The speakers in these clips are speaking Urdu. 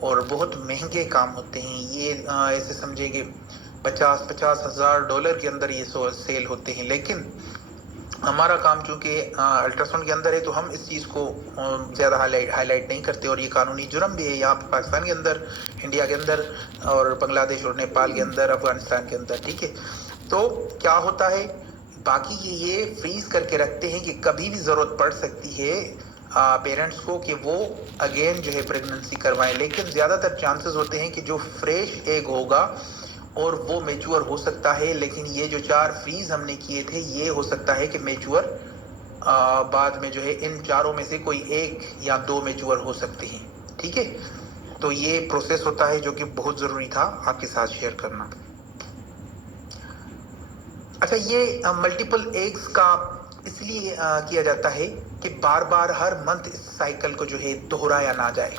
اور بہت مہنگے کام ہوتے ہیں یہ، ایسے سمجھے کہ 50,000 $50,000 کے اندر یہ سیل ہوتے ہیں، لیکن ہمارا کام چونکہ الٹراساؤنڈ کے اندر ہے تو ہم اس چیز کو زیادہ ہائی لائٹ نہیں کرتے، اور یہ قانونی جرم بھی ہے یہاں پہ پاکستان کے اندر، انڈیا کے اندر، اور بنگلہ دیش اور نیپال کے اندر، افغانستان کے اندر، ٹھیک ہے۔ تو کیا ہوتا ہے، باقی یہ فریز کر کے رکھتے ہیں کہ کبھی بھی ضرورت پڑ سکتی ہے پیرنٹس کو کہ وہ اگین جو ہے پریگننسی کروائیں، لیکن زیادہ تر چانسز ہوتے ہیں کہ جو فریش ایگ ہوگا اور وہ میچور ہو سکتا ہے، لیکن یہ جو 4 فریز ہم نے کیے تھے یہ ہو سکتا ہے کہ میچور بعد میں جو ہے ان چاروں میں سے کوئی ایک یا 2 میچور ہو سکتے ہیں، ٹھیک ہے۔ تو یہ پروسیس ہوتا ہے جو کہ بہت ضروری تھا آپ کے ساتھ شیئر کرنا۔ اچھا، یہ ملٹیپل ایگز کا اس لیے کیا جاتا ہے کہ بار بار ہر منتھ اس سائیکل کو جو ہے دہرایا نہ جائے،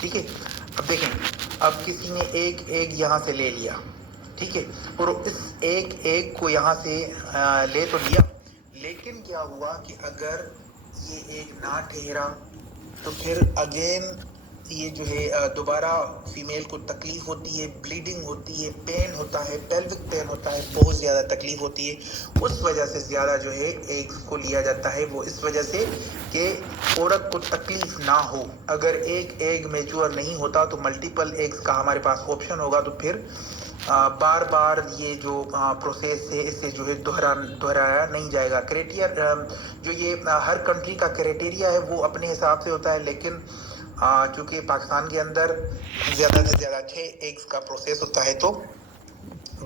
ٹھیک ہے۔ اب دیکھیں، اب کسی نے ایک ایگ یہاں سے لے لیا، ٹھیک ہے، اور اس ایک ایگ کو یہاں سے لے تو لیا، لیکن کیا ہوا کہ اگر یہ ایک نہ ٹھہرا تو پھر اگین یہ جو ہے دوبارہ فیمیل کو تکلیف ہوتی ہے، بلیڈنگ ہوتی ہے، پین ہوتا ہے، پیلوک پین ہوتا ہے، بہت زیادہ تکلیف ہوتی ہے۔ اس وجہ سے زیادہ جو ہے ایگز کو لیا جاتا ہے، وہ اس وجہ سے کہ عورت کو تکلیف نہ ہو۔ اگر ایک ایگ میچور نہیں ہوتا تو ملٹیپل ایگز کا ہمارے پاس آپشن ہوگا، تو پھر بار بار یہ جو پروسیس ہے اس سے جو ہے دہرایا نہیں جائے گا۔ کرائٹیریا جو یہ ہر کنٹری کا کرائٹیریا ہے وہ اپنے حساب سے ہوتا ہے، لیکن چونکہ پاکستان کے اندر زیادہ سے زیادہ 6 ایگز کا پروسیس ہوتا ہے، تو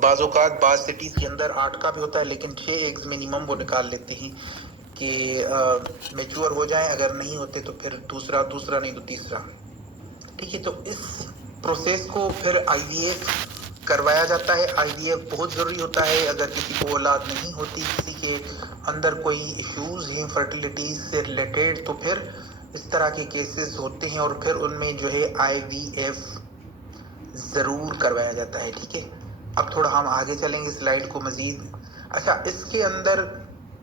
بعض اوقات بعض سٹیز کے اندر 8 کا بھی ہوتا ہے، لیکن 6 ایگز منیمم وہ نکال لیتے ہیں کہ میچور ہو جائیں، اگر نہیں ہوتے تو پھر دوسرا نہیں تو تیسرا، ٹھیک ہے۔ تو اس پروسیس کو پھر آئی وی ایف کروایا جاتا ہے۔ آئی وی ایف بہت ضروری ہوتا ہے، اگر کسی کو اولاد نہیں ہوتی، کسی کے اندر کوئی ایشوز ہیں فرٹیلیٹی سے ریلیٹڈ، تو پھر اس طرح کے کیسز ہوتے ہیں، اور پھر ان میں جو ہے آئی وی ایف ضرور کروایا جاتا ہے، ٹھیک ہے۔ اب تھوڑا ہم آگے چلیں گے سلائیڈ کو مزید۔ اچھا، اس کے اندر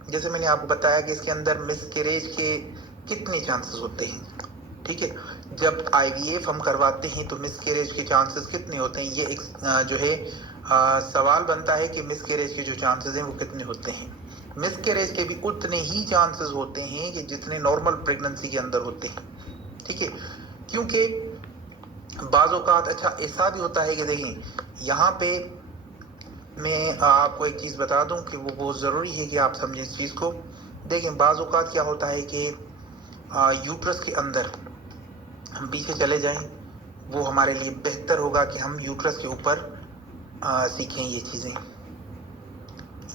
جیسے میں نے آپ کو بتایا کہ اس کے اندر مس کیریج کے کتنے چانسز ہوتے ہیں، ٹھیک ہے۔ جب آئی وی ایف ہم کرواتے ہیں تو مس کیریج کے چانسز کتنے ہوتے ہیں، یہ ایک جو ہے سوال بنتا ہے کہ مس کیریج کے جو چانسز ہیں وہ کتنے ہوتے ہیں۔ مس کیریج کے بھی اتنے ہی چانسز ہوتے ہیں کہ جتنے نارمل پریگننسی کے اندر ہوتے ہیں، ٹھیک ہے۔ کیونکہ بعض اوقات اچھا ایسا بھی ہوتا ہے کہ دیکھیں یہاں پہ میں آپ کو ایک چیز بتا دوں کہ وہ بہت ضروری ہے کہ آپ سمجھیں اس چیز کو۔ دیکھیں بعض اوقات کیا ہوتا ہے کہ یوٹرس کے اندر ہم پیچھے چلے جائیں، وہ ہمارے لیے بہتر ہوگا کہ ہم یوٹرس کے اوپر سیکھیں یہ چیزیں۔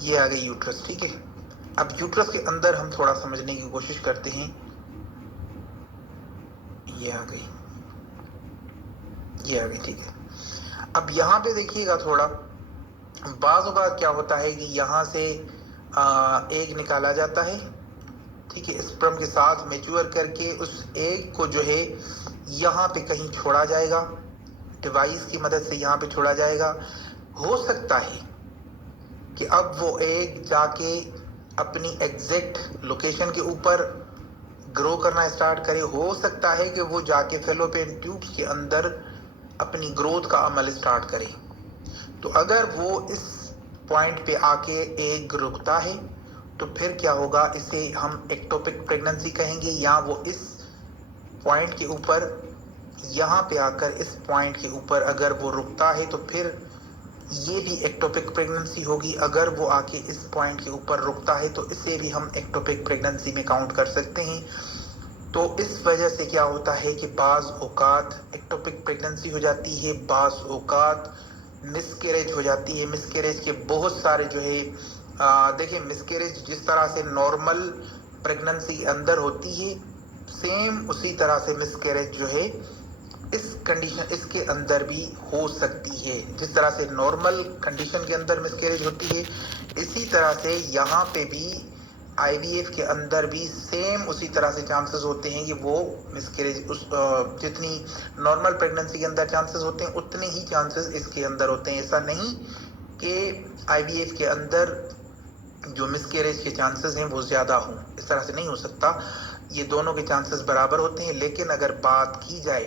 یہ آ گئی یوٹرس، ٹھیک ہے۔ اب یوٹرس کے اندر ہم تھوڑا سمجھنے کی کوشش کرتے ہیں۔ یہ آ گئی، ٹھیک ہے۔ اب یہاں پہ دیکھیے گا تھوڑا، بعض اوقات کیا ہوتا ہے کہ یہاں سے ایگ نکالا جاتا ہے، ٹھیک ہے، اسپرم کے ساتھ میچور کر کے اس ایگ کو جو ہے یہاں پہ کہیں چھوڑا جائے گا، ڈیوائس کی مدد سے یہاں پہ چھوڑا جائے گا۔ ہو سکتا ہے کہ اب وہ ایگ جا کے اپنی ایگزیکٹ لوکیشن کے اوپر گرو کرنا اسٹارٹ کرے، ہو سکتا ہے کہ وہ جا کے فیلوپین ٹیوبس کے اندر اپنی گروتھ کا عمل اسٹارٹ کرے۔ تو اگر وہ اس پوائنٹ پہ آ کے ایگ رکتا ہے تو پھر کیا ہوگا، اسے ہم ایکٹوپک پریگننسی کہیں گے، یا وہ اس پوائنٹ کے اوپر یہاں پہ آ کر اس پوائنٹ کے اوپر اگر وہ رکتا ہے تو پھر یہ بھی ایکٹوپک پریگننسی ہوگی۔ اگر وہ آ کے اس پوائنٹ کے اوپر رکتا ہے تو اسے بھی ہم ایکٹوپک پریگننسی میں کاؤنٹ کر سکتے ہیں۔ تو اس وجہ سے کیا ہوتا ہے کہ بعض اوقات ایکٹوپک پریگننسی ہو جاتی ہے، بعض اوقات مس کیریج ہو جاتی ہے۔ مس کیریج کے بہت سارے جو ہے دیکھیں، مس کیریج جس طرح سے نارمل پریگننسی اندر ہوتی ہے، سیم اسی طرح سے مس کیریج جو ہے اس کنڈیشن اس کے اندر بھی ہو سکتی ہے۔ جس طرح سے نارمل کنڈیشن کے اندر مس کیریج ہوتی ہے، اسی طرح سے یہاں پہ بھی آئی وی ایف کے اندر بھی سیم اسی طرح سے چانسز ہوتے ہیں کہ وہ مس کیریج جتنی نارمل پریگننسی کے اندر چانسز ہوتے ہیں اتنے ہی چانسز اس کے اندر ہوتے ہیں۔ ایسا نہیں کہ آئی وی ایف کے اندر جو مس کیریج کے چانسز ہیں وہ زیادہ ہوں، اس طرح سے نہیں ہو سکتا، یہ دونوں کے چانسز برابر ہوتے ہیں۔ لیکن اگر بات کی جائے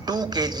2 kg,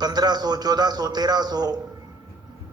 1500, 1400, 1300,